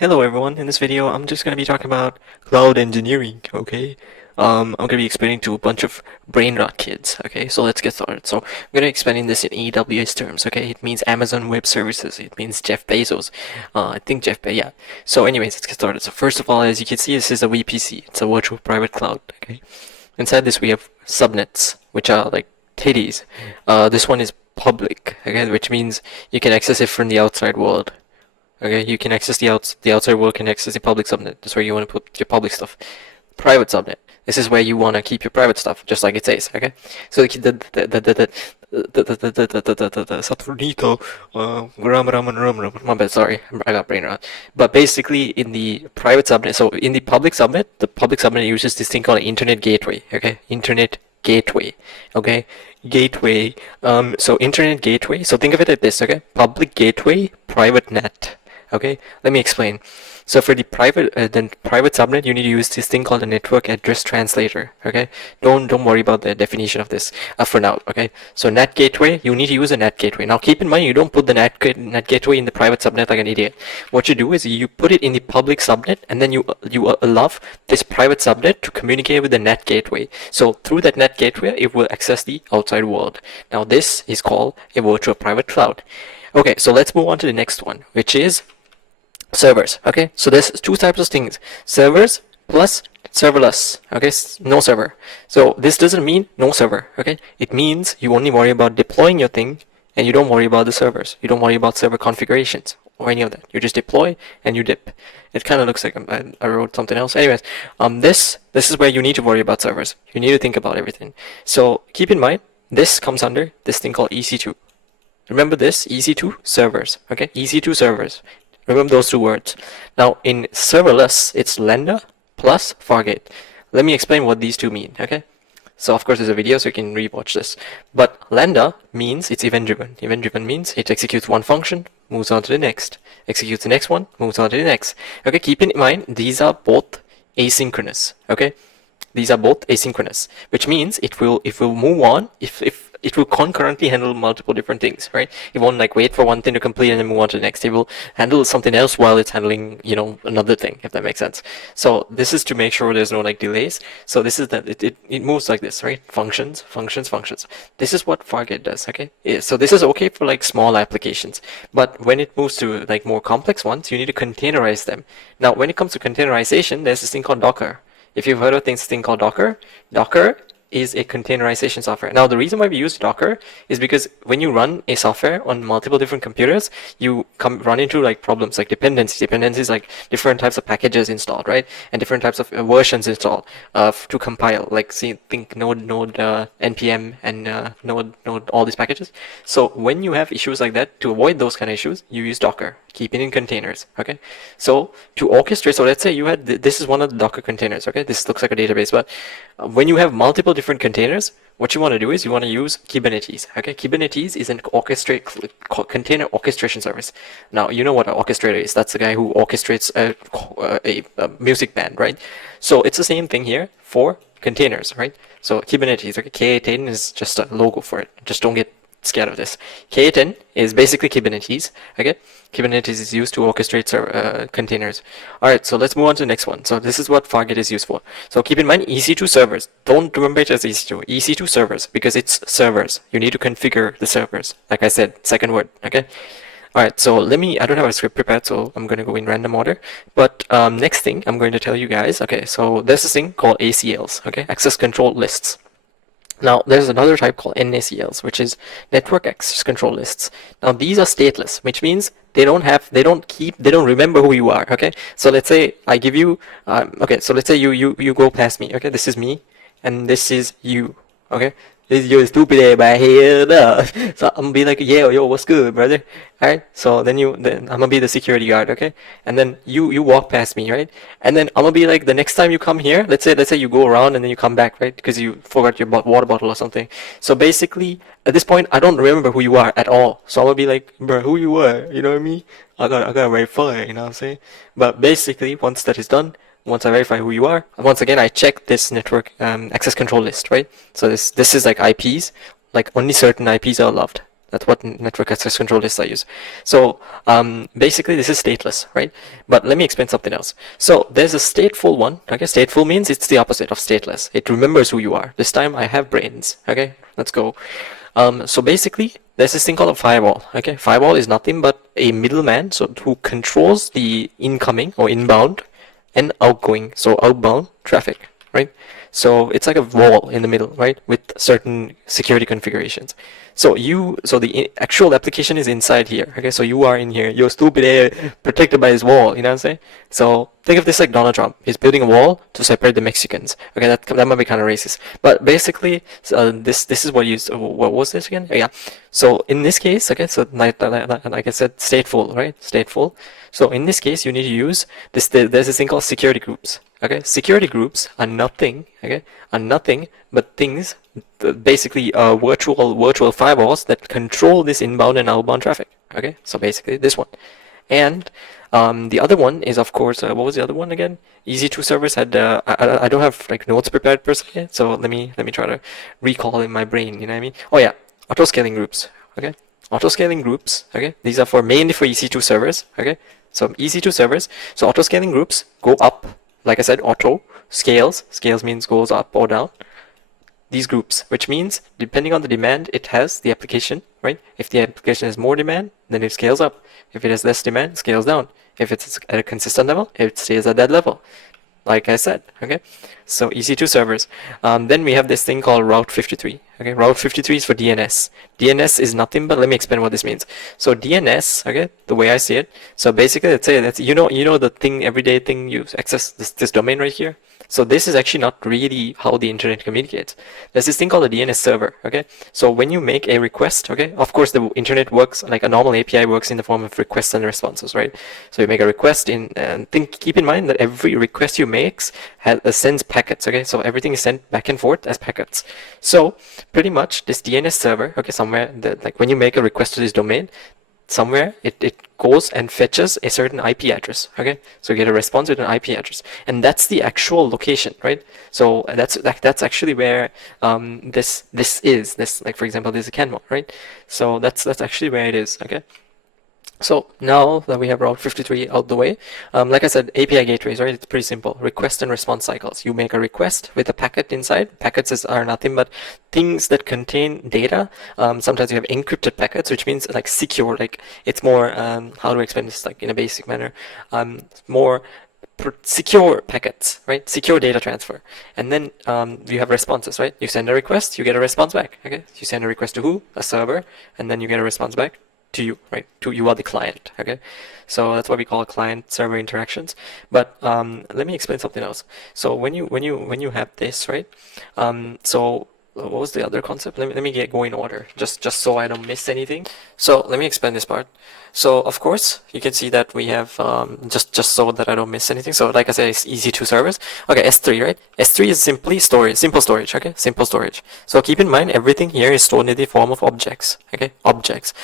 Hello everyone, in this video I'm just going to be talking about cloud engineering, okay? I'm going to be explaining to a bunch of brain rot kids, okay? So let's get started. So I'm going to be explaining this in AWS terms, okay? It means Amazon Web Services. It means Jeff Bezos. I think Jeff Bezos, yeah. So anyways, let's get started. So first of all, as you can see, this is a VPC. It's a virtual private cloud, okay? Inside this we have subnets, which are like titties. This one is public, okay? Which means you can access it from the outside world. Okay, you can access the outside world can access the public subnet. That's where you want to put your public stuff. Private subnet. This is where you want to keep your private stuff, just like it says. Okay, so Saturnito, my bad, sorry, I got brain rot. But basically, in the private subnet, so in the public subnet uses this thing called internet gateway. Okay, internet gateway. Okay, gateway. So internet gateway. So think of it like this. Okay, public gateway, private net. Okay, let me explain. So for the private subnet, you need to use this thing called a network address translator. Okay, don't worry about the definition of this for now. Okay, so NAT gateway, you need to use a NAT gateway. Now keep in mind, you don't put the NAT gateway in the private subnet like an idiot. What you do is you put it in the public subnet, and then you allow this private subnet to communicate with the NAT gateway. So through that NAT gateway, it will access the outside world. Now this is called a virtual private cloud. Okay, so let's move on to the next one, which is servers. Okay, so there's two types of things: servers plus serverless. Okay, no server. So this doesn't mean no server. Okay, it means you only worry about deploying your thing and you don't worry about the servers. You don't worry about server configurations or any of that. You just deploy and you dip. It kind of looks like I wrote something else. Anyways, this is where you need to worry about servers. You need to think about everything. So keep in mind, this comes under this thing called EC2. Remember this, EC2 servers. Okay, EC2 servers. Remember those two words. Now in serverless, it's Lambda plus Fargate. Let me explain what these two mean. Okay, so of course there's a video, so you can rewatch this. But Lambda means it's event driven. Event driven means it executes one function, moves on to the next, executes the next one, moves on to the next. Okay, keep in mind these are both asynchronous. Okay, these are both asynchronous, which means it will move on if it will concurrently handle multiple different things, right? It won't like wait for one thing to complete and then move on to the next. It will handle something else while it's handling, another thing, if that makes sense. So this is to make sure there's no like delays. So this is that it moves like this, right? Functions. This is what Fargate does, okay? So this is okay for like small applications, but when it moves to like more complex ones, you need to containerize them. Now, when it comes to containerization, there's this thing called Docker. If you've heard of this thing called Docker is a containerization software. Now, the reason why we use Docker is because when you run a software on multiple different computers, you run into like problems like dependencies. Dependencies like different types of packages installed, right? And different types of versions installed to compile. Like think node npm and node all these packages. So when you have issues like that, to avoid those kind of issues, you use Docker. Keep it in containers. Okay, so to orchestrate, so let's say you had this is one of the Docker containers. Okay, this looks like a database, but when you have multiple different containers, what you want to do is you want to use Kubernetes. Okay, Kubernetes is an container orchestration service. Now you know what an orchestrator is. That's the guy who orchestrates a music band, right? So it's the same thing here for containers, right? So Kubernetes, okay, K10 is just a logo for it. Just don't get scared of this. K10 is basically Kubernetes. Okay, Kubernetes is used to orchestrate containers. All right, so let's move on to the next one. So this is what Fargate is used for. So keep in mind EC2 servers. Don't remember it as EC2. EC2 servers because it's servers. You need to configure the servers. Like I said, second word. Okay. All right, so I don't have a script prepared, so I'm going to go in random order. But next thing I'm going to tell you guys. Okay, so there's this thing called ACLs. Okay, access control lists. Now, there's another type called NACLs, which is network access control lists. Now, these are stateless, which means they don't remember who you are. Okay, so let's say I give you, so let's say you go past me. Okay, this is me, and this is you. Okay, this is your stupid ass by here. So I'm gonna be like, yeah, yo, what's good, brother? Alright, so then I'm gonna be the security guard, okay? And then you walk past me, right? And then I'm gonna be like, the next time you come here, let's say you go around and then you come back, right? Because you forgot your water bottle or something. So basically, at this point, I don't remember who you are at all. So I'm gonna be like, bro, who you are? You know what I mean? I got verify, you know what I'm saying? But basically, once that is done, once I verify who you are, once again I check this network access control list, right? So this is like IPs, like only certain IPs are allowed. That's what network access control lists I use. So basically this is stateless, right? But let me explain something else. So there's a stateful one. Okay, stateful means it's the opposite of stateless. It remembers who you are. This time I have brains. Okay, let's go. So basically there's this thing called a firewall. Okay, firewall is nothing but a middleman, so who controls the incoming or inbound and outgoing, so outbound traffic, right? So it's like a wall in the middle, right, with certain security configurations. So the actual application is inside here. Okay, so you are in here. You're stupid, protected by this wall. You know what I'm saying? So think of this like Donald Trump. He's building a wall to separate the Mexicans. Okay, that might be kind of racist, but basically, this is what you. What was this again? Yeah. So in this case, okay, so like I said, stateful, right? Stateful. So in this case, you need to use this. There's this thing called security groups. Okay, security groups are nothing. Okay, are nothing but things, basically virtual firewalls that control this inbound and outbound traffic. Okay, so basically this one, and the other one is of course what was the other one again? EC2 servers had I don't have like notes prepared per se, so let me try to recall in my brain. You know what I mean? Oh yeah, auto scaling groups. Okay, auto scaling groups. Okay, these are for mainly for EC2 servers. Okay, so EC2 servers. So auto scaling groups go up. Like I said, auto scales. Scales means goes up or down. These groups, which means depending on the demand it has, the application, right? If the application has more demand, then it scales up. If it has less demand, it scales down. If it's at a consistent level, it stays at that level. Like I said, okay? So EC2 servers. Then we have this thing called Route 53. Okay, Route 53 is for DNS. DNS is nothing but, let me explain what this means. So DNS, okay, the way I see it. So basically, let's say that's you know the thing, everyday thing, you access this domain right here. So this is actually not really how the internet communicates. There's this thing called a DNS server, okay? So when you make a request, okay, of course the internet works like a normal API works in the form of requests and responses, right? So you make a request and keep in mind that every request you make sends packets, okay? So everything is sent back and forth as packets. So pretty much this DNS server, okay, somewhere like when you make a request to this domain, somewhere it goes and fetches a certain IP address. Okay, so you get a response with an IP address, and that's the actual location, right? So that's actually where this like for example this is a Canmore, right? So that's actually where it is. Okay. So now that we have Route 53 out the way, like I said, API gateways, right? It's pretty simple. Request and response cycles. You make a request with a packet inside. Packets are nothing but things that contain data. Sometimes you have encrypted packets, which means like secure. Like it's more, how do I explain this? Like in a basic manner, more secure packets, right? Secure data transfer. And then you have responses, right? You send a request, you get a response back. Okay, you send a request to who? A server, and then you get a response back to you, right? To you are the client. Okay, so that's what we call client-server interactions. But let me explain something else. So when you have this, right? So what was the other concept? Let me get go in order, just so I don't miss anything. So let me explain this part. So of course you can see that we have just so that I don't miss anything. So like I said, it's EC2 servers. Okay, S3, right? S3 is simply storage, simple storage. Okay, simple storage. So keep in mind everything here is stored in the form of objects. Okay, objects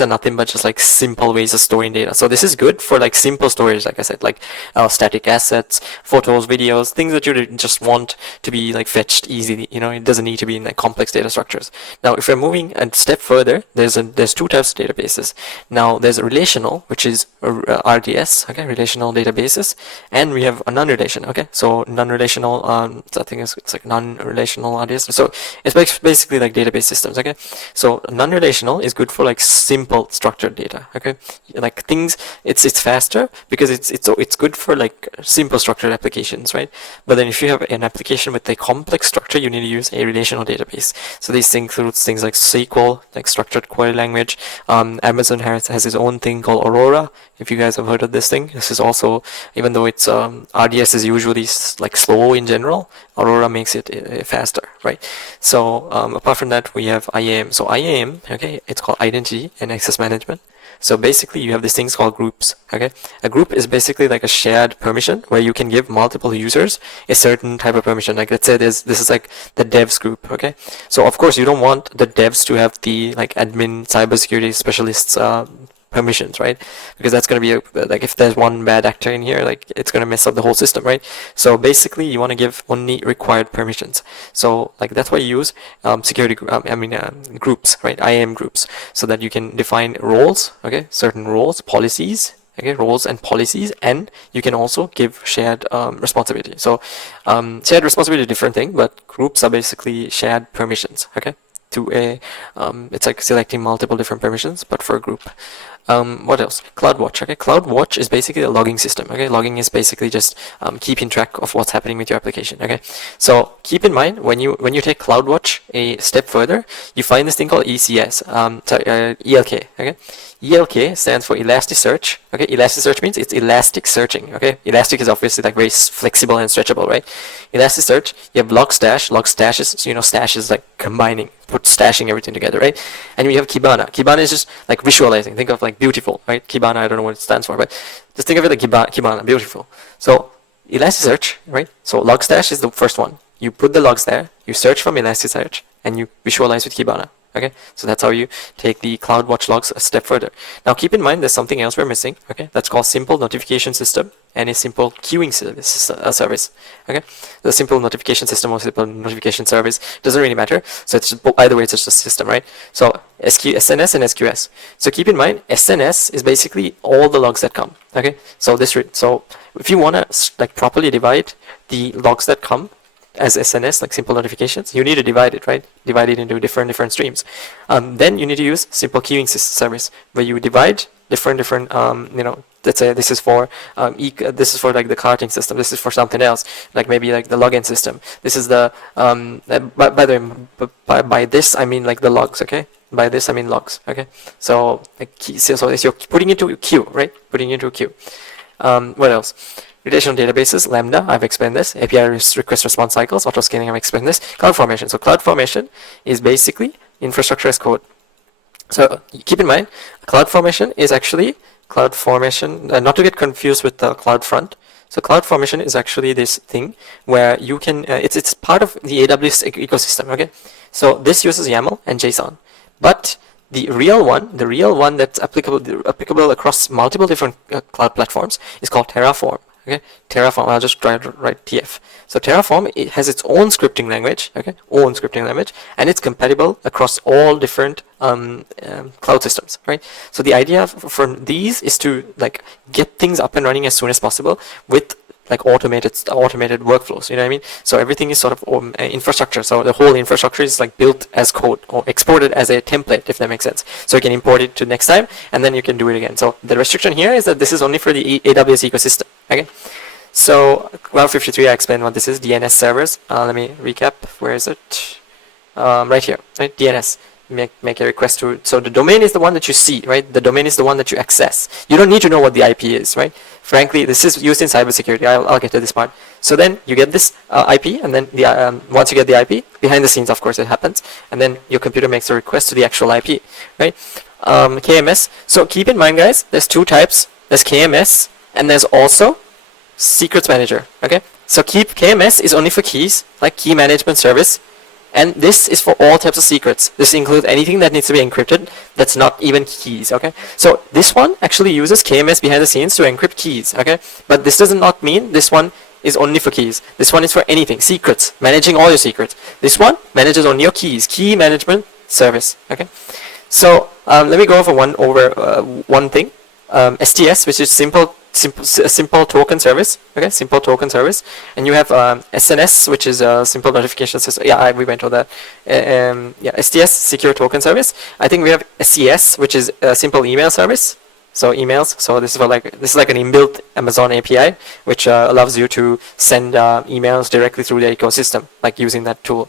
are nothing but just like simple ways of storing data. So this is good for like simple storage, like I said, like static assets, photos, videos, things that you just want to be like fetched easily. You know, it doesn't need to be in like complex data structures. Now if we're moving a step further, there's two types of databases. Now there's a relational, which is RDS, okay, relational databases, and we have a non-relational. Okay, so non-relational, I think it's like non-relational RDS. So it's basically like database systems. Okay, so non-relational is good for like simple structured data. Okay, like things, it's faster because it's good for like simple structured applications, right? But then if you have an application with a complex structure, you need to use a relational database. So these includes things like SQL, like structured query language. Amazon has its own thing called Aurora. If you guys have heard of this thing, this is also, even though it's RDS is usually like slow in general, Aurora makes it faster, right? So apart from that, we have IAM. So IAM, okay, it's called Identity and Access Management. So basically you have these things called groups. Okay, a group is basically like a shared permission where you can give multiple users a certain type of permission. Like let's say this is like the devs group. Okay, so of course you don't want the devs to have the like admin cybersecurity specialists permissions, right? Because that's going to be like if there's one bad actor in here, like it's going to mess up the whole system, right? So basically you want to give only required permissions. So like that's why you use security groups, right? IAM groups, so that you can define roles, okay, certain roles, policies, okay, roles and policies, and you can also give shared responsibility. So shared responsibility is a different thing, but groups are basically shared permissions, okay, to a it's like selecting multiple different permissions but for a group. What else? CloudWatch. Okay, CloudWatch is basically a logging system. Okay, logging is basically just keeping track of what's happening with your application. Okay, so keep in mind when you take CloudWatch a step further, you find this thing called ECS. ELK. Okay, ELK stands for Elasticsearch. Okay, Elasticsearch means it's elastic searching. Okay, elastic is obviously like very flexible and stretchable, right? Elasticsearch. You have Logstash. Logstash is, so, stash is like combining, stashing everything together, right? And we have Kibana. Kibana is just like visualizing. Think of like beautiful, right? Kibana, I don't know what it stands for, but just think of it like Kibana, beautiful. So Elasticsearch, right? So Logstash is the first one. You put the logs there, you search from Elasticsearch, and you visualize with Kibana. Okay, so that's how you take the CloudWatch logs a step further. Now keep in mind there's something else we're missing. Okay, that's called simple notification system and a simple queuing service. Okay, the simple notification system or simple notification service doesn't really matter. So it's just, either way, it's just a system, right? So SNS and SQS. So keep in mind SNS is basically all the logs that come. Okay, so so if you wanna like properly divide the logs that come as SNS, like simple notifications, you need to divide it, right? Divide it into different streams. Then you need to use simple queuing service, where you divide different let's say this is for this is for like the carting system, this is for something else, like maybe like the login system. This is the by the way, by this I mean like the logs, okay? By this I mean logs, okay? So like so you're putting into a queue, right? Putting into a queue. What else? Relational databases, Lambda, I've explained this. API request response cycles, auto scaling, I've explained this. CloudFormation. So CloudFormation is basically infrastructure as code. So keep in mind, CloudFormation is actually CloudFormation, not to get confused with the CloudFront. So CloudFormation is actually this thing where you can, it's part of the AWS ecosystem, okay? So this uses YAML and JSON, but the real one that's applicable across multiple different cloud platforms is called Terraform. Okay, Terraform. I'll just write TF. So Terraform, it has its own scripting language. Okay, own scripting language, and it's compatible across all different cloud systems. Right. So the idea for these is to like get things up and running as soon as possible with like automated workflows, you know what I mean? So everything is sort of infrastructure. So the whole infrastructure is like built as code or exported as a template, if that makes sense. So you can import it to next time, and then you can do it again. So the restriction here is that this is only for the AWS ecosystem. Okay. So Cloud 53, I explained what this is. DNS servers. Let me recap. Where is it? Right here. Right. DNS. Make a request to, so the domain is the one that you see, right? The domain is the one that you access. You don't need to know what the IP is, right? Frankly, this is used in cybersecurity. I'll get to this part. So then you get this IP, and then the once you get the IP, behind the scenes, of course, it happens, and then your computer makes a request to the actual IP, right? KMS. So keep in mind, guys, there's two types. There's KMS, and there's also Secrets Manager. Okay. So KMS is only for keys, like key management service. And this is for all types of secrets. This includes anything that needs to be encrypted that's not even keys, okay? So this one actually uses KMS behind the scenes to encrypt keys, okay? But this does not mean this one is only for keys. This one is for anything, secrets, managing all your secrets. This one manages only your keys, key management service, okay? So let me go over one thing. STS, which is simple token service, okay, simple token service, and you have SNS, which is a simple notification system. Yeah, we went over that. Yeah, STS, secure token service. I think we have SES, which is a simple email service. So emails. So this is like an inbuilt Amazon API, which allows you to send emails directly through the ecosystem, like using that tool.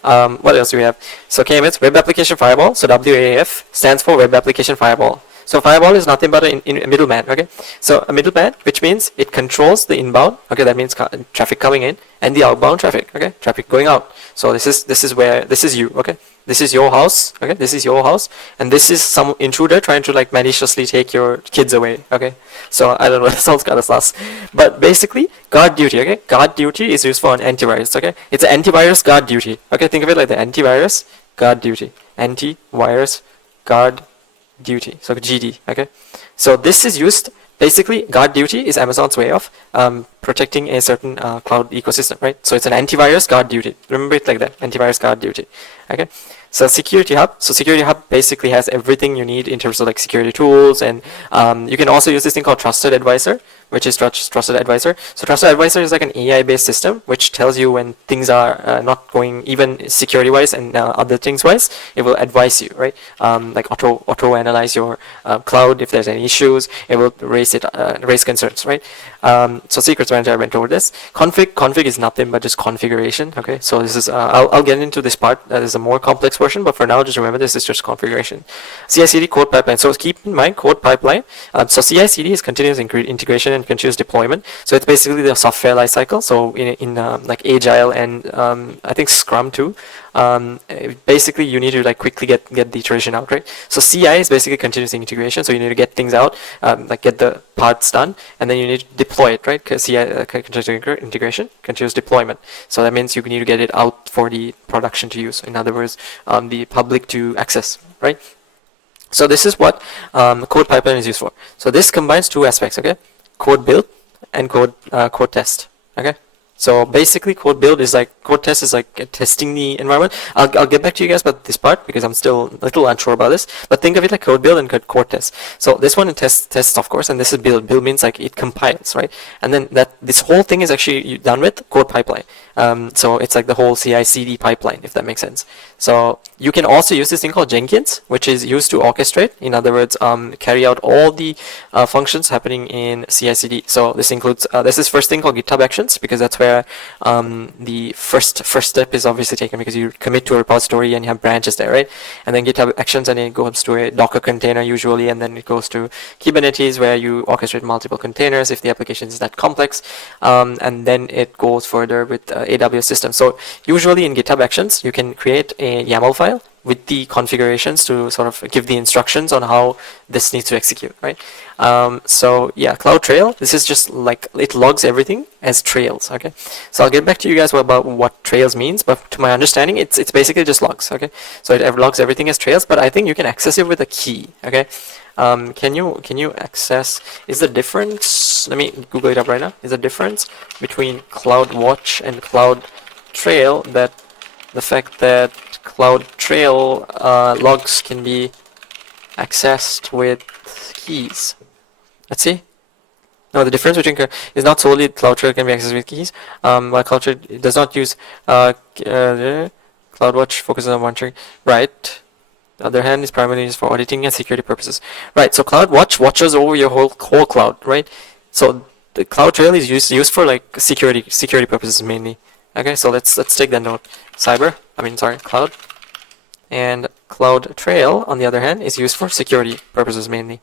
What else do we have? So KMS, Web Application Firewall. So WAF stands for Web Application Firewall. So firewall is nothing but a middleman, okay? So a middleman, which means it controls the inbound, okay? That means traffic coming in, and the outbound traffic, okay? Traffic going out. So this is you, okay? This is your house, okay? This is your house, and this is some intruder trying to like maliciously take your kids away, okay? So I don't know, it sounds kind of sus, but basically guard duty, okay? Guard duty is used for an antivirus, okay? It's an antivirus guard duty, okay? Think of it like the antivirus guard duty, antivirus guard duty, so GD, okay? So this is used. Basically, guard duty is Amazon's way of protecting a certain cloud ecosystem, right? So it's an antivirus guard duty. Remember it like that, antivirus guard duty. Okay. So Security Hub. So Security Hub basically has everything you need in terms of like security tools, and you can also use this thing called Trusted Advisor, which is Trusted Advisor. So Trusted Advisor is like an AI-based system which tells you when things are not going even security-wise and other things-wise. It will advise you, right? Like auto analyze your cloud if there's any issues. It will raise concerns, right? So Secrets Manager, I went over this. Config is nothing but just configuration. Okay, so this is I'll get into this part. That is a more complex version, but for now, just remember this is just configuration. CI/CD code pipeline. So keep in mind code pipeline. So CI/CD is continuous integration and continuous deployment. So it's basically the software lifecycle. So in like Agile and I think Scrum too. Basically you need to like quickly get the iteration out, right? So CI is basically continuous integration. So you need to get things out, like get the parts done, and then you need to deploy it, right? Because CI continuous integration, continuous deployment. So that means you need to get it out for the production to use. In other words, the public to access, right? So this is what code pipeline is used for. So this combines two aspects, okay? Code build and code test, okay? So basically code test is like testing the environment. I'll get back to you guys about this part because I'm still a little unsure about this, but think of it like code build and code test. So this one is tests of course, and this is build. Build means like it compiles, right? And then this whole thing is actually done with code pipeline. So it's like the whole CI/CD pipeline, if that makes sense. So you can also use this thing called Jenkins, which is used to orchestrate. In other words, carry out all the functions happening in CI/CD. So this includes this is first thing called GitHub Actions, because that's where the first step is obviously taken, because you commit to a repository and you have branches there, right? And then GitHub Actions, and it goes to a Docker container usually, and then it goes to Kubernetes, where you orchestrate multiple containers if the application is that complex, and then it goes further with AWS systems. So usually in GitHub Actions, you can create a YAML file with the configurations to sort of give the instructions on how this needs to execute, right? So yeah, Cloud Trail, this is just like it logs everything as trails, okay? So I'll get back to you guys about what trails means, but to my understanding, it's basically just logs, okay? So it logs everything as trails, but I think you can access it with a key, okay? Can you access, is the difference, let me Google it up right now, is the difference between CloudWatch and Cloud Trail that the fact that Cloud Trail logs can be accessed with keys. Let's see. No, the difference between is not solely Cloud Trail can be accessed with keys. While Cloud Trail does not use CloudWatch focuses on monitoring. Right. The other hand is primarily used for auditing and security purposes. Right. So CloudWatch watches over your whole cloud, right? So the Cloud Trail is used for like security purposes mainly. Okay, so let's take that note. Cloud. And Cloud Trail, on the other hand, is used for security purposes mainly.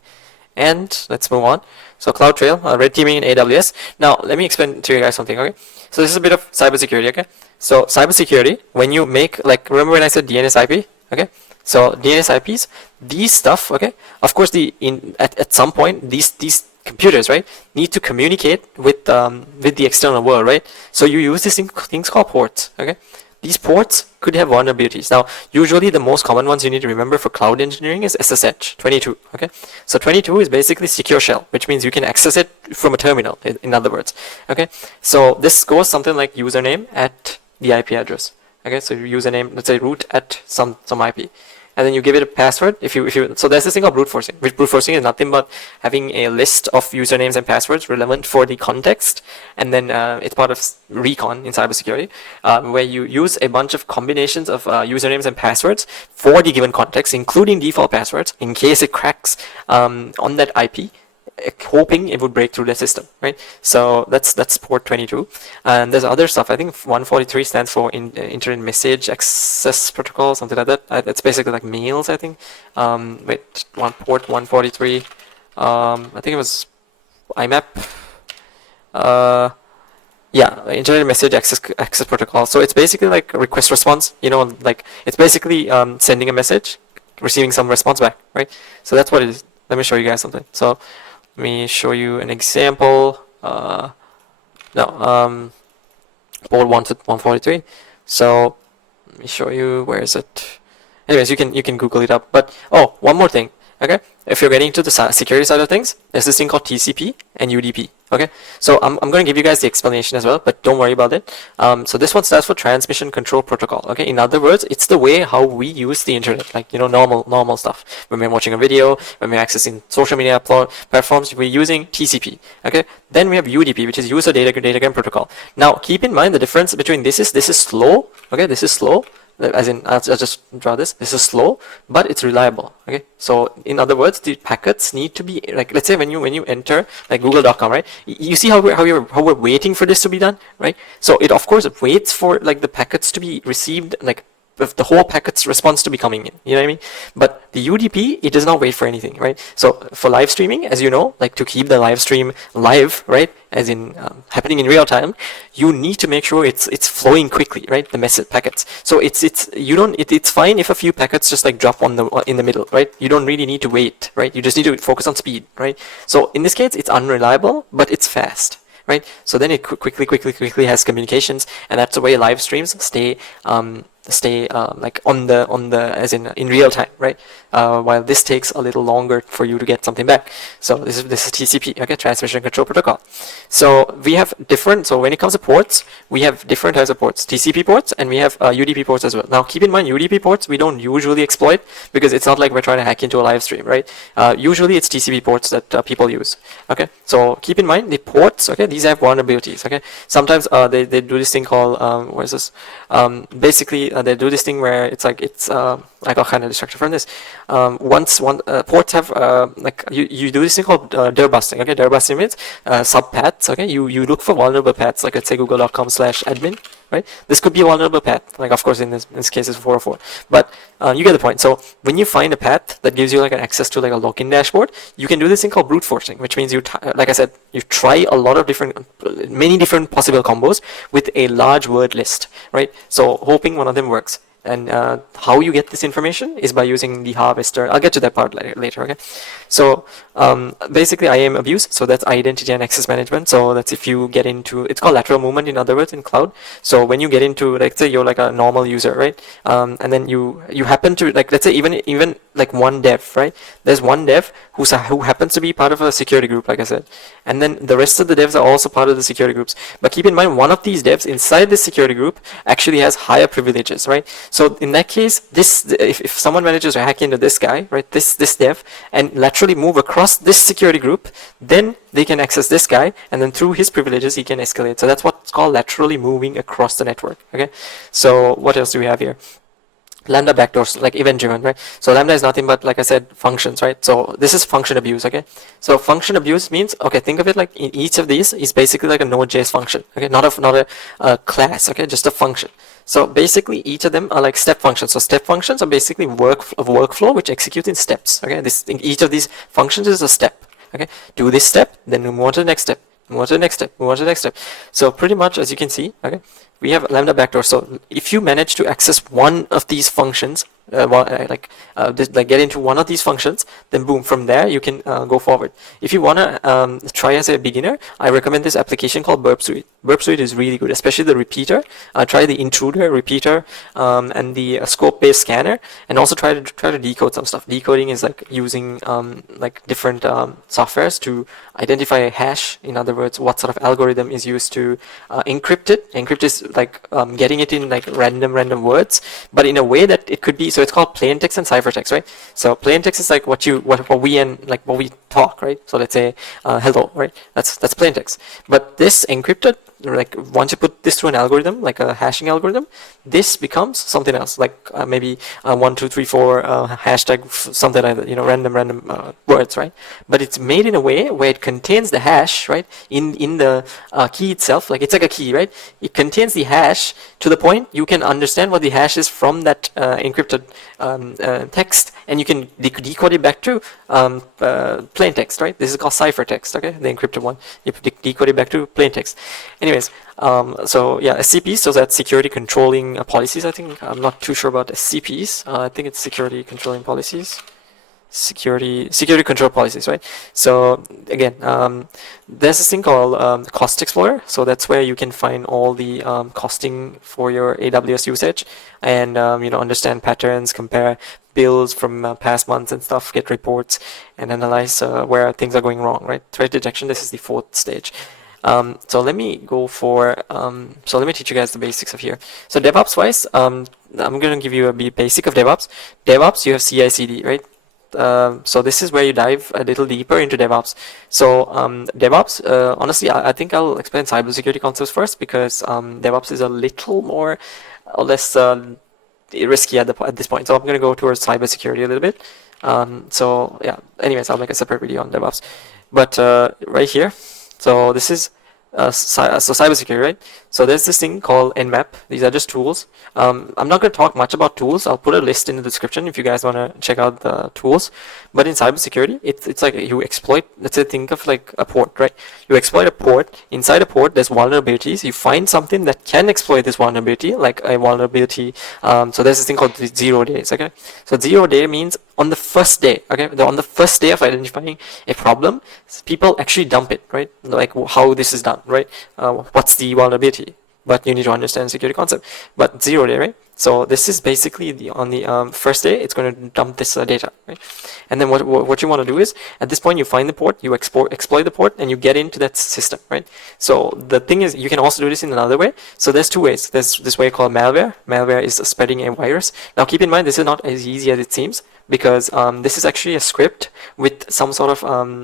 And let's move on. So Cloud Trail, red teaming in AWS. Now, let me explain to you guys something, okay? So this is a bit of cybersecurity, okay? So cybersecurity, when you make, like, remember when I said DNS IP? Okay? So DNS IPs, these stuff, okay? Of course, at some point, these computers, right, need to communicate with the external world, right? So you use these things called ports, okay? These ports could have vulnerabilities. Now, usually the most common ones you need to remember for cloud engineering is SSH 22, okay? So 22 is basically secure shell, which means you can access it from a terminal, in other words, okay? So this goes something like username at the IP address, okay? So your username, let's say root at some IP. And then you give it a password. So there's this thing called brute forcing, which brute forcing is nothing but having a list of usernames and passwords relevant for the context, and then it's part of recon in cybersecurity, where you use a bunch of combinations of usernames and passwords for the given context, including default passwords, in case it cracks on that IP, hoping it would break through the system, right? So that's port 22, and there's other stuff. I think 143 stands for Internet Message Access Protocol, something like that. It's basically like mails, I think. Port 143. I think it was IMAP. Yeah, internet message access protocol. So it's basically like a request response. Like it's basically sending a message, receiving some response back, right? So that's what it is. Let me show you guys something. So let me show you an example. No, port 143. So let me show you, where is it? Anyways, you can Google it up. But oh, one more thing. Okay, if you're getting into the security side of things, there's this thing called TCP and UDP. Okay, so I'm going to give you guys the explanation as well, but don't worry about it. So this one stands for Transmission Control Protocol. Okay, in other words, it's the way how we use the internet, like normal stuff. When we're watching a video, when we're accessing social media platforms, we're using TCP. Okay, then we have UDP, which is User Datagram Protocol. Now keep in mind the difference between this is slow. Okay, this is slow. As in, I'll just draw this. This is slow, but it's reliable. Okay, so in other words, the packets need to be like, let's say when you enter like Google.com, right? You see how we're waiting for this to be done, right? So it of course waits for like the packets to be received, like the whole packet's response to be coming in. You know what I mean? But the UDP, it does not wait for anything, right? So for live streaming, as you know, like to keep the live stream live, right? As in happening in real time, you need to make sure it's flowing quickly, right? The message packets. So it's fine if a few packets just like drop in the middle, right? You don't really need to wait, right? You just need to focus on speed, right? So in this case, it's unreliable, but it's fast. Right, so then it quickly has communications, and that's the way live streams stay like on the as in real time, right? While this takes a little longer for you to get something back. So this is TCP, okay, Transmission Control Protocol. So we have different. So when it comes to ports, we have different types of ports: TCP ports, and we have UDP ports as well. Now keep in mind, UDP ports we don't usually exploit because it's not like we're trying to hack into a live stream, right? Usually it's TCP ports that people use. Okay, so keep in mind the ports. Okay, these have vulnerabilities. Okay, sometimes they do this thing called what is this? Basically they do this thing where it's like I got kind of distracted from this. Ports have like you do this thing called dir busting. Okay, dir busting means subpaths. Okay, you look for vulnerable paths, like let's say google.com/admin. Right, this could be a vulnerable path. Like of course in this case it's 404, but you get the point. So when you find a path that gives you like an access to like a login dashboard, you can do this thing called brute forcing, which means like I said, you try a lot of many different possible combos with a large word list, right? So hoping one of them works. And how you get this information is by using the harvester. I'll get to that part later, okay? So basically IAM abuse, so that's identity and access management. So that's if you get into, it's called lateral movement in other words in cloud. So when you get into, like say you're like a normal user, right? And then you happen to, like let's say even like one dev, right? There's one dev who happens to be part of a security group, like I said. And then the rest of the devs are also part of the security groups. But keep in mind, one of these devs inside this security group actually has higher privileges, right? So in that case, if someone manages to hack into this guy, right, this dev, and laterally move across this security group, then they can access this guy, and then through his privileges, he can escalate. So that's what's called laterally moving across the network. Okay. So what else do we have here? Lambda backdoors, like event driven, right? So Lambda is nothing but, like I said, functions, right? So this is function abuse, okay? So function abuse means, okay, think of it like in each of these is basically like a Node.js function, okay? Not a class, okay? Just a function. So basically each of them are like step functions. So step functions are basically workflow which executes in steps, okay? Each of these functions is a step, okay? Do this step, then move on to the next step. Move on to the next step, move on to the next step. So pretty much, as you can see, okay, we have Lambda backdoor. So if you manage to access one of these functions, get into one of these functions, then boom, from there you can go forward. If you want to try as a beginner, I recommend this application called Burp Suite. Burp Suite is really good, especially the repeater. Try the intruder, repeater, and the scope-based scanner, and also try to decode some stuff. Decoding is like using like different softwares to identify a hash. In other words, what sort of algorithm is used to encrypt it. Encrypt is like getting it in like random words, but in a way that it could be. So it's called plain text and ciphertext, right? So plain text is like what we talk, right? So let's say hello, right? That's plain text. But this encrypted, like once you put this through an algorithm, like a hashing algorithm, this becomes something else, like maybe 1 2 3 4 hashtag something like that, random words, right? But it's made in a way where it contains the hash, right, in the key itself. Like it's like a key, right? It contains the hash to the point you can understand what the hash is from that encrypted text, and you can decode it back to plain text, right? This is called ciphertext, okay? The encrypted one. You decode it back to plain text. anyways, so yeah, SCPs, so that's security controlling policies. I think I'm not too sure about SCPs. I think it's security controlling policies. Security control policies, right? So again, there's this thing called Cost Explorer. So that's where you can find all the costing for your AWS usage, and understand patterns, compare bills from past months and stuff, get reports, and analyze where things are going wrong, right? Threat detection. This is the fourth stage. So let me go for so let me teach you guys the basics of here. So DevOps wise, I'm going to give you a basic of DevOps. DevOps, you have CI/CD, right? So this is where you dive a little deeper into DevOps. So DevOps, honestly, I think I'll explain cybersecurity concepts first, because DevOps is a little more or less risky at this point. So I'm going to go towards cybersecurity a little bit. So yeah, anyways, I'll make a separate video on DevOps. But right here, so this is so cybersecurity, right? So there's this thing called Nmap. These are just tools. I'm not going to talk much about tools. I'll put a list in the description if you guys want to check out the tools. But in cybersecurity, it's like you exploit, let's say, think of like a port, right? You exploit a port. Inside a port, there's vulnerabilities. You find something that can exploit this vulnerability, like a vulnerability. So there's this thing called 0 days, okay? So 0 day means on the first day, okay? On the first day of identifying a problem, people actually dump it, right? Like how this is done, right? What's the vulnerability? But you need to understand security concept. But 0 day, right? So this is basically on the first day, it's going to dump this data, right? And then what you want to do is, at this point, you find the port, you exploit the port, and you get into that system, right? So the thing is, you can also do this in another way. So there's two ways. There's this way called malware. Malware is spreading a virus. Now keep in mind, this is not as easy as it seems, because this is actually a script with some sort of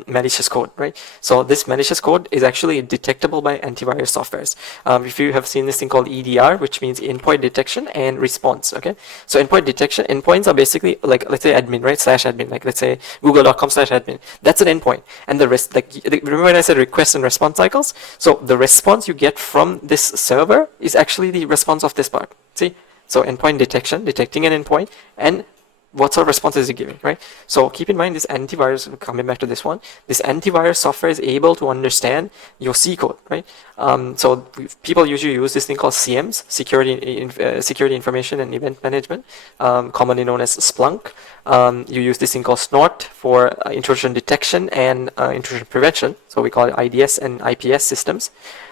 malicious code, right? So this malicious code is actually detectable by antivirus softwares. If you have seen this thing called EDR, which means endpoint detection and response, okay? So endpoint detection, endpoints are basically like, let's say admin, right? /admin, like let's say google.com/admin. That's an endpoint. And the rest, like, remember when I said request and response cycles? So the response you get from this server is actually the response of this part. See? So endpoint detection, detecting an endpoint, and what sort of response is it giving, right? So keep in mind, this antivirus, coming back to this one, this antivirus software is able to understand your C code, right? So people usually use this thing called CMs, security information and event management, commonly known as Splunk. You use this thing called Snort for intrusion detection and intrusion prevention. So we call it IDS and IPS systems.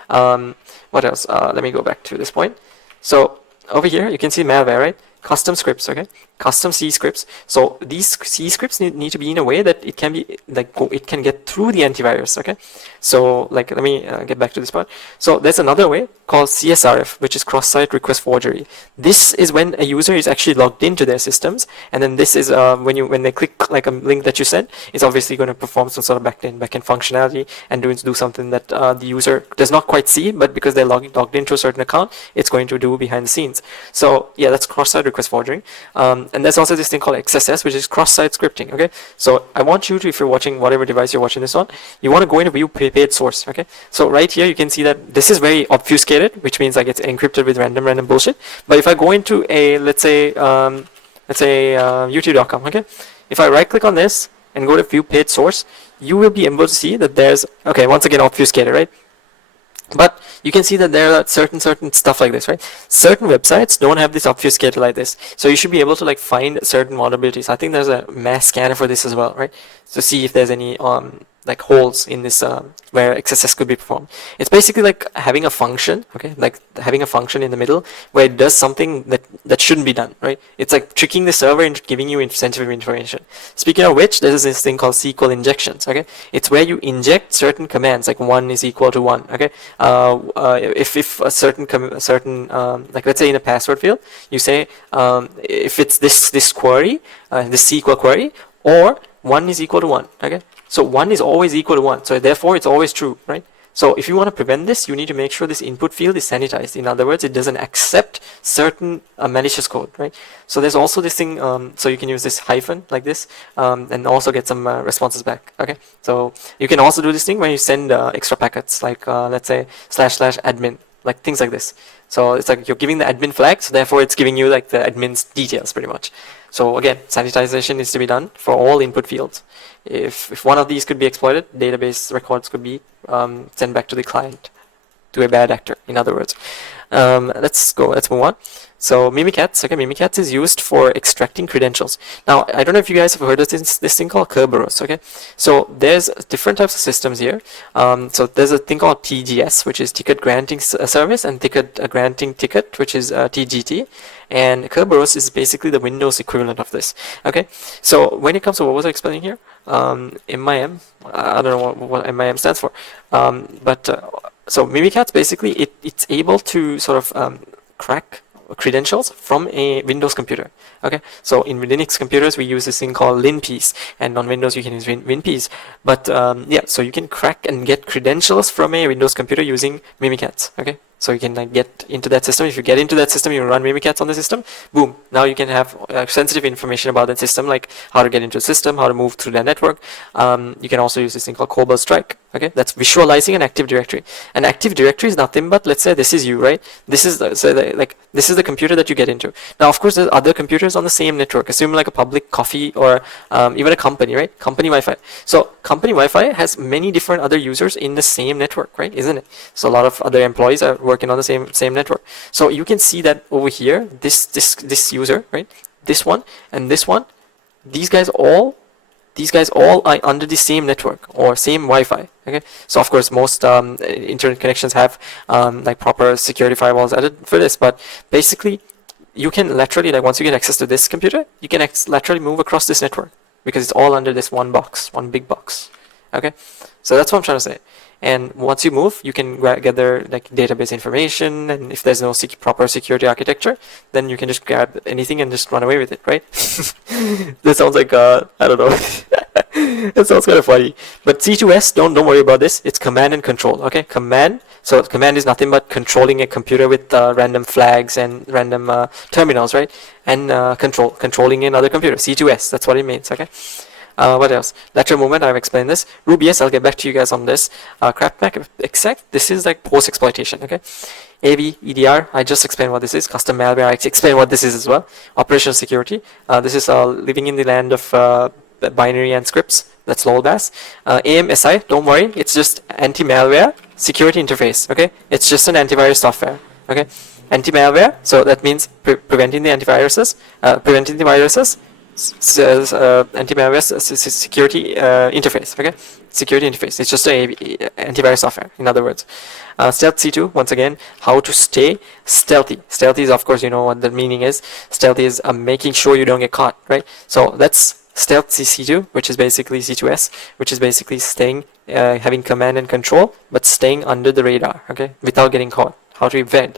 What else? Let me go back to this point. So over here, you can see malware, right? Custom scripts, okay? Custom C scripts. So these C scripts need to be in a way that it can be like it can get through the antivirus, okay? So like, let me get back to this part. So there's another way called CSRF, which is cross-site request forgery. This is when a user is actually logged into their systems, and then this is when they click like a link that you sent, it's obviously going to perform some sort of backend functionality and do something that the user does not quite see, but because they're logged into a certain account, it's going to do behind the scenes. So yeah, that's cross-site request forgery. And there's also this thing called XSS, which is cross-site scripting, okay? So I want you to, if you're watching whatever device you're watching this on, you want to go into view paid source, okay? So right here, you can see that this is very obfuscated, which means like it's encrypted with random bullshit. But if I go into a, let's say youtube.com, okay? If I right click on this and go to view paid source, you will be able to see that there's, okay, once again, obfuscated, right? But you can see that there are certain stuff like this, right? Certain websites don't have this obfuscated like this. So you should be able to like find certain vulnerabilities. I think there's a mass scanner for this as well, right? So see if there's any like holes in this where XSS could be performed. It's basically like having a function, okay, like having a function in the middle where it does something that shouldn't be done, right? It's like tricking the server into giving you sensitive information. Speaking of which, there's this thing called SQL injections, okay? It's where you inject certain commands, like 1 is equal to 1, okay? If a certain like let's say in a password field, you say if it's this query, this SQL query, or 1 is equal to 1, okay? So 1 is always equal to 1, so therefore it's always true, right? So if you want to prevent this, you need to make sure this input field is sanitized. In other words, it doesn't accept certain malicious code, right? So there's also this thing, so you can use this hyphen like this, and also get some responses back, okay? So you can also do this thing when you send extra packets, like let's say //admin, like things like this. So it's like you're giving the admin flag, so therefore it's giving you like the admin's details pretty much. So again, sanitization needs to be done for all input fields. If one of these could be exploited, database records could be sent back to the client. to a bad actor, in other words. Let's move on. So Mimikatz, okay, Mimikatz is used for extracting credentials. Now, I don't know if you guys have heard of this thing called Kerberos, okay? So there's different types of systems here. So there's a thing called TGS, which is Ticket Granting Service, and Ticket Granting Ticket, which is TGT. And Kerberos is basically the Windows equivalent of this, okay? So when it comes to what was I explaining here? MIM, I don't know what MIM stands for. So Mimikatz, basically, it's able to sort of crack credentials from a Windows computer. Okay, so in Linux computers we use this thing called linpiece, and on Windows you can use winpiece. But yeah, so you can crack and get credentials from a Windows computer using Mimikatz. Okay, so you can get into that system. If you get into that system, you run Mimikatz on the system. Boom! Now you can have sensitive information about that system, like how to get into the system, how to move through the network. You can also use this thing called Cobalt Strike. Okay, that's visualizing an Active Directory. An Active Directory is nothing but, let's say this is you, right? This is this is the computer that you get into. Now, of course, there's other computers on the same network. Assume like a public coffee or even a company, right? Company Wi-Fi. So company Wi-Fi has many different other users in the same network, right? Isn't it? So a lot of other employees are working on the same network. So you can see that over here, this user, right? This one and this one, these guys all are under the same network or same Wi-Fi. Okay, so of course most internet connections have like proper security firewalls added for this, but basically you can laterally, like once you get access to this computer, you can laterally move across this network because it's all under this one box, one big box. Okay, so that's what I'm trying to say. And once you move, you can gather like database information, and if there's no proper security architecture, then you can just grab anything and just run away with it, right? This sounds like I don't know. It sounds kind of funny. But C2S, don't worry about this. It's command and control. Okay, command. So command is nothing but controlling a computer with random flags and random terminals, right? And controlling another computer. C2S. That's what it means. Okay. What else? Lateral movement, I've explained this. RubyS, I'll get back to you guys on this. Crackback exec, this is like post exploitation, okay? AV, EDR, I just explained what this is. Custom malware, I explained what this is as well. Operational security, this is living in the land of binary and scripts. That's LOLBAS. AMSI, don't worry, it's just anti-malware security interface, okay? It's just an antivirus software, okay? Anti-malware, so that means preventing the antiviruses, preventing the viruses. Antimalware security interface. Okay, security interface. It's just a antivirus software. In other words, Stealth C2. Once again, how to stay stealthy. Stealthy is, of course, you know what the meaning is. Stealthy is making sure you don't get caught. Right. So that's Stealth C2, which is basically C2S, which is basically staying, having command and control, but staying under the radar. Okay, without getting caught. How to evade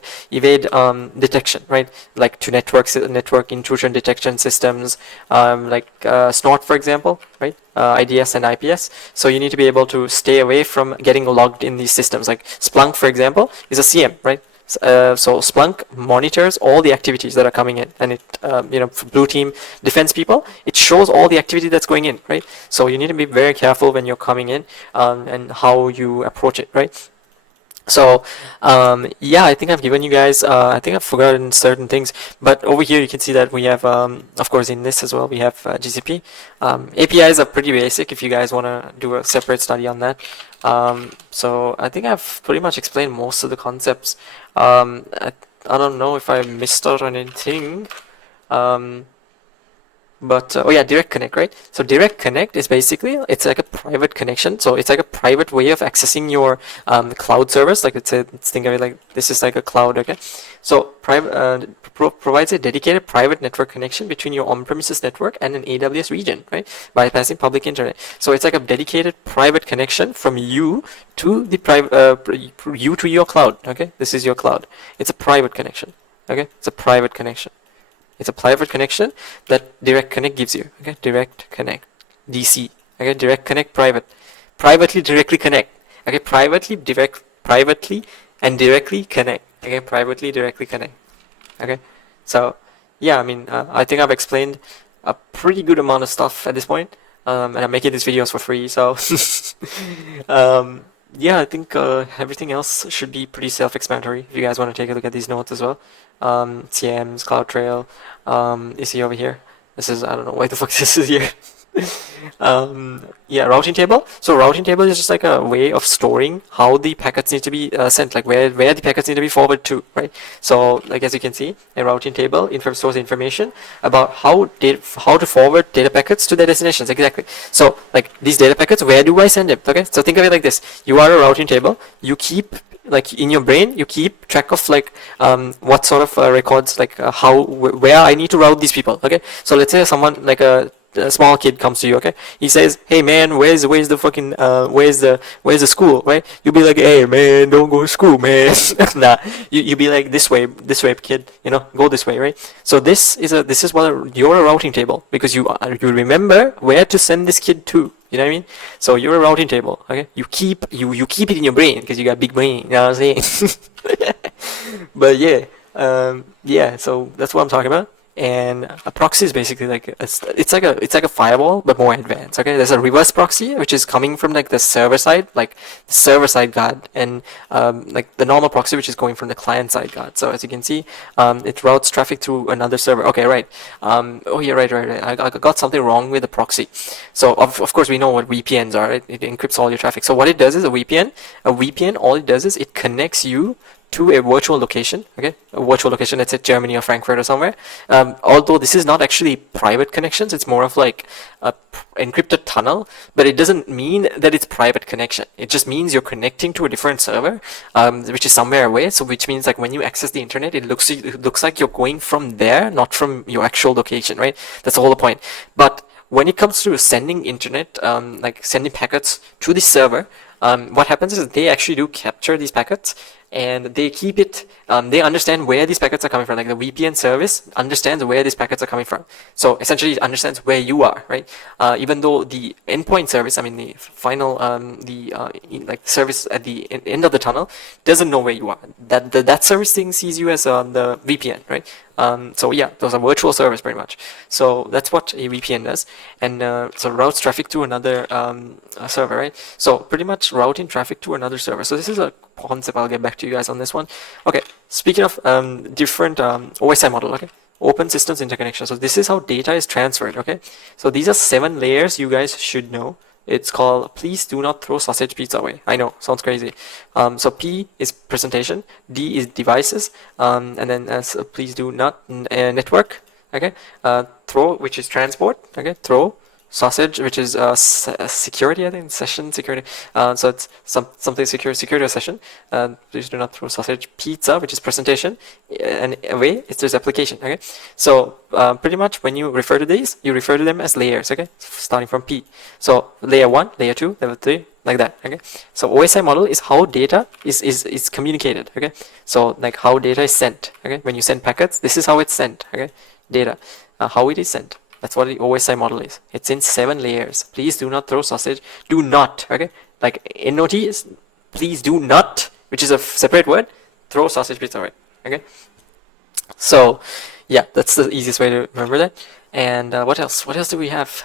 detection, right? Like to network intrusion detection systems, like Snort, for example, right? IDS and IPS. So you need to be able to stay away from getting logged in these systems. Like Splunk, for example, is a CM, right? So Splunk monitors all the activities that are coming in, and it, for blue team defense people, it shows all the activity that's going in, right? So you need to be very careful when you're coming in and how you approach it, right? So yeah, I think I've given you guys, I think I've forgotten certain things, but over here you can see that we have, of course in this as well, we have GCP. APIs are pretty basic if you guys want to do a separate study on that. So I think I've pretty much explained most of the concepts. I don't know if I missed out on anything. But oh yeah, direct connect, right? So direct connect is basically, it's like a private connection. So it's like a private way of accessing your cloud service. Like let's think of it like this is like a cloud, okay? So private provides a dedicated private network connection between your on-premises network and an AWS region, right? Bypassing public internet. So it's like a dedicated private connection from you to the you to your cloud. Okay, this is your cloud. It's a private connection. Okay, it's a private connection. It's a private connection that Direct Connect gives you. Okay, Direct Connect, DC. Okay, Direct Connect private, privately directly connect. Okay, privately and directly connect. Okay, privately directly connect. Okay, so yeah, I mean, I think I've explained a pretty good amount of stuff at this point, and I'm making these videos for free. So yeah, I think everything else should be pretty self-explanatory. If you guys want to take a look at these notes as well. CMs, CloudTrail, is he over here? This is, I don't know why the fuck this is here. Yeah, routing table. So routing table is just like a way of storing how the packets need to be sent, like where the packets need to be forwarded to, right? So like as you can see, a routing table stores information about how to forward data packets to their destinations. Exactly. So like these data packets, where do I send them? Okay. So think of it like this: you are a routing table. You keep like in your brain, you keep track of like what sort of records, like where I need to route these people. Okay. So let's say someone like a small kid comes to you, okay? He says, "Hey man, where's the fucking where's the school?" Right? You'll be like, "Hey man, don't go to school, man." Nah, you be like, this way, kid. You know, go this way, right? So this is what you're a routing table, because you remember where to send this kid to. You know what I mean? So you're a routing table, okay? You keep it in your brain because you got big brain. You know what I'm saying? But yeah, yeah. So that's what I'm talking about. And a proxy is basically like it's like a firewall but more advanced. Okay, there's a reverse proxy which is coming from like the server side, like the server side guard, and like the normal proxy which is going from the client side guard. So as you can see, it routes traffic through another server. Okay, right. Oh yeah, right. I got something wrong with the proxy. So of course we know what VPNs are. Right? It encrypts all your traffic. So what it does is a VPN, all it does is it connects you to a virtual location, okay? A virtual location, let's say Germany or Frankfurt or somewhere. Although this is not actually private connections, it's more of like a encrypted tunnel, but it doesn't mean that it's private connection. It just means you're connecting to a different server, which is somewhere away. So which means like when you access the internet, it looks like you're going from there, not from your actual location, right? That's the whole point. But when it comes to sending internet, like sending packets to the server, what happens is they actually do capture these packets, and they keep it. They understand where these packets are coming from. Like the VPN service understands where these packets are coming from. So essentially, it understands where you are, right? Even though the endpoint service, I mean the final, like service at the end of the tunnel, doesn't know where you are. That service thing sees you as the VPN, right? So yeah, those are virtual servers pretty much. So that's what a VPN does, and so routes traffic to another server, right? So pretty much routing traffic to another server. So this is a concept. I'll get back to you guys on this one. Okay, speaking of different OSI model, okay, open systems interconnection. So this is how data is transferred. Okay, so these are 7 layers you guys should know. It's called please do not throw sausage pizza away. I know, sounds crazy. So P is presentation, D is devices, and then please do not network. Okay, throw, which is transport. Okay, throw. Sausage, which is security, I think, session security. So it's something security of session. Please do not throw sausage. Pizza, which is presentation, and away, it's just application. Okay, so pretty much when you refer to these, you refer to them as layers. Okay, starting from P. So layer 1, layer 2, level 3, like that. Okay, so OSI model is how data is communicated. Okay, so like how data is sent. Okay, when you send packets, this is how it's sent. Okay, data, how it is sent. That's what the OSI model is. It's in 7 layers. Please do not throw sausage. Do not, okay? Like NOT is please do not, which is a separate word, throw sausage pizza away, okay? So, yeah, that's the easiest way to remember that. And what else? What else do we have?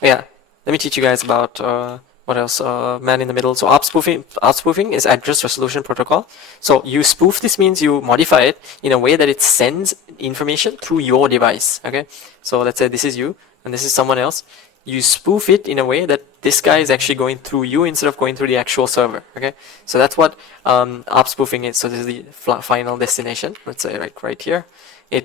Yeah, let me teach you guys about what else? Man in the middle. So ARP spoofing is address resolution protocol. So you spoof, this means you modify it in a way that it sends information through your device. Okay. So let's say this is you and this is someone else. You spoof it in a way that this guy is actually going through you instead of going through the actual server. Okay. So that's what ARP spoofing is. So this is the final destination. Let's say right here.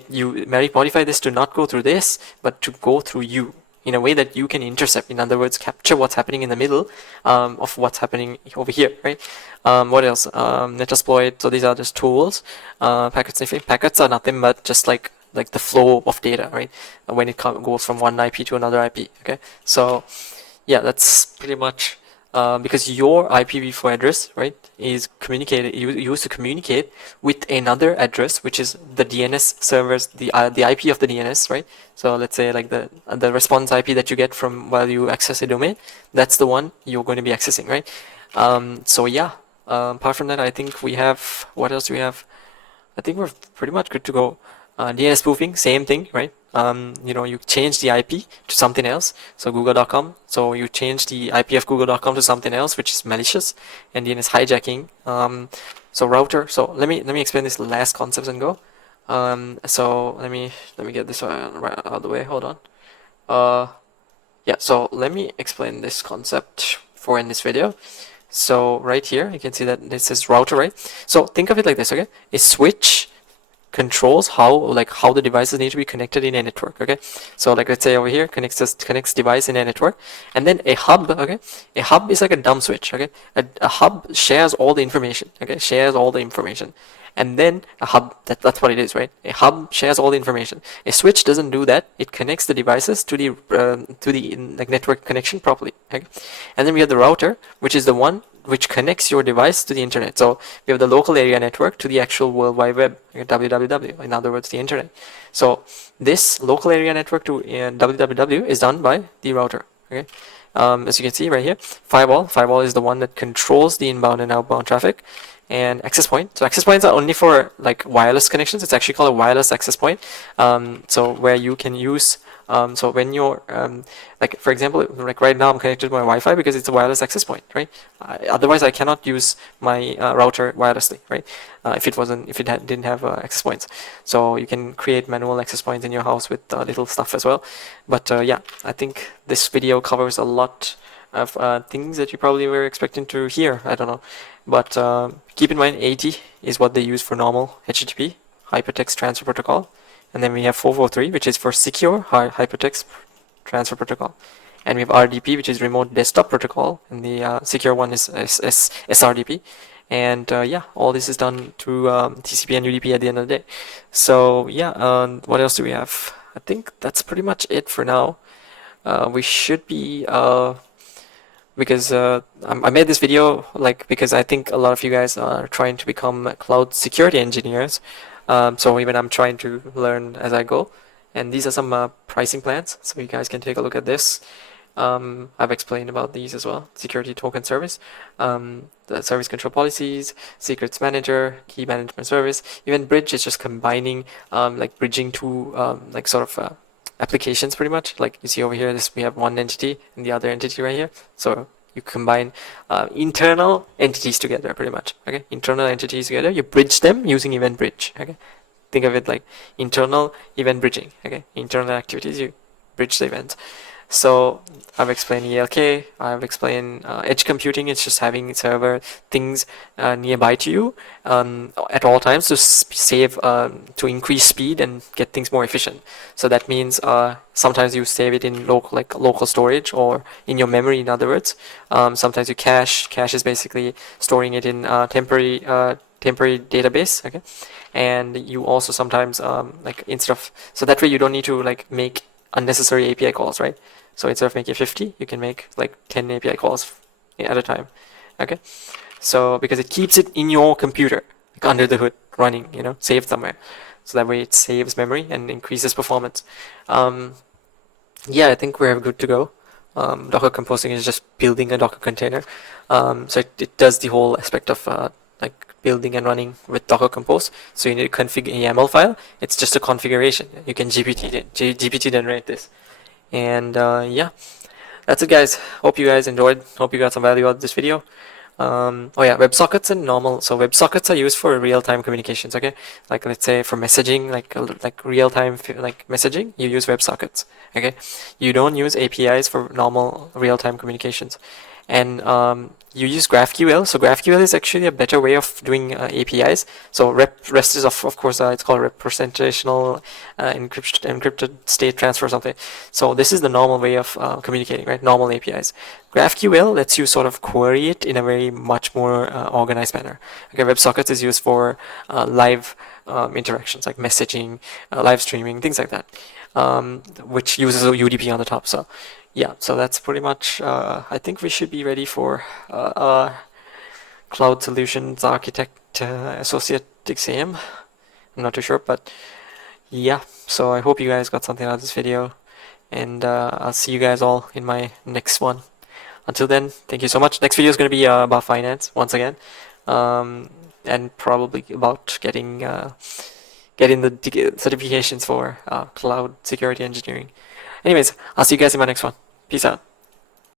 You modify this to not go through this, but to go through you in a way that you can intercept. In other words, capture what's happening in the middle of what's happening over here, right? What else? Metasploit. So these are just tools. Packet sniffing. Packets are nothing but just like the flow of data, right? When it goes from one IP to another IP. Okay, so yeah, that's pretty much because your IPv4 address, right, is used to communicate with another address, which is the DNS servers, the IP of the DNS, right? So let's say like the response IP that you get from while you access a domain, that's the one you're going to be accessing, right? So yeah, apart from that, I think we have, what else do we have? I think we're pretty much good to go. DNS spoofing, same thing, right? You change the IP to something else. So google.com. So you change the IP of google.com to something else, which is malicious, and DNS hijacking. So router. So let me explain this last concepts and go. So let me get this right out of the way. Hold on. Yeah, so let me explain this concept in this video. So right here, you can see that this is router, right? So think of it like this, okay? A switch controls how the devices need to be connected in a network. Okay, so like let's say over here connects device in a network, and then a hub. Okay, a hub is like a dumb switch. Okay, a hub shares all the information. Okay, shares all the information, and then a hub, that's what it is, right? A hub shares all the information. A switch doesn't do that. It connects the devices to the like network connection properly. Okay, and then we have the router, which is the one which connects your device to the internet. So we have the local area network to the actual World Wide Web, www, in other words, the internet. So this local area network to www is done by the router. Okay, as you can see right here, firewall is the one that controls the inbound and outbound traffic. And access point. So access points are only for like wireless connections. It's actually called a wireless access point. So where you can use so when you're like for example, like right now I'm connected to my Wi-Fi because it's a wireless access point, right? Otherwise I cannot use my router wirelessly, right? If it didn't have access points. So you can create manual access points in your house with little stuff as well. But yeah, I think this video covers a lot of things that you probably were expecting to hear. I don't know, but keep in mind 80 is what they use for normal HTTP, hypertext transfer protocol, and then we have 443, which is for secure hypertext transfer protocol, and we have RDP, which is remote desktop protocol, and the secure one is SRDP. And yeah, all this is done through TCP and UDP at the end of the day. So yeah, what else do we have? I think that's pretty much it for now. We should be because I made this video because I think a lot of you guys are trying to become cloud security engineers. So even I'm trying to learn as I go. And these are some pricing plans, so you guys can take a look at this. I've explained about these as well. Security token service, the service control policies, secrets manager, key management service. Even bridge is just combining like bridging two applications pretty much. Like you see over here, we have one entity and the other entity right here. So you combine internal entities together pretty much. Okay, internal entities together, you bridge them using event bridge. Okay, think of it like internal event bridging. Okay, internal activities, you bridge the events. So I've explained ELK, I've explained edge computing. It's just having server things nearby to you at all times to save, to increase speed and get things more efficient. So that means sometimes you save it in local storage or in your memory, in other words. Sometimes you cache. Cache is basically storing it in temporary database. Okay, and you also sometimes so that way you don't need to make unnecessary API calls, right? So instead of making 50, you can make like 10 API calls at a time. Okay, so because it keeps it in your computer, like under the hood, running, saved somewhere. So that way it saves memory and increases performance. Yeah, I think we're good to go. Docker composing is just building a Docker container. So it does the whole aspect of building and running with Docker Compose. So you need to configure a YAML file. It's just a configuration. You can GPT generate this. And yeah, that's it, guys. Hope you guys enjoyed. Hope you got some value out of this video. Oh yeah, WebSockets and normal. So WebSockets are used for real-time communications. Okay, like let's say for messaging, like real-time messaging, you use WebSockets. Okay, you don't use APIs for normal real-time communications. And you use GraphQL. So GraphQL is actually a better way of doing APIs. So REST is of course it's called representational encrypted state transfer or something. So this is the normal way of communicating, right? Normal APIs. GraphQL lets you sort of query it in a very much more organized manner. Okay, WebSockets is used for live interactions like messaging, live streaming, things like that, which uses a UDP on the top. So yeah, so that's pretty much, I think we should be ready for Cloud Solutions Architect Associate exam. I'm not too sure, but yeah, so I hope you guys got something out of this video, and I'll see you guys all in my next one. Until then, thank you so much. Next video is going to be about finance once again, and probably about getting the certifications for cloud security engineering. Anyways, I'll see you guys in my next one. Peace out.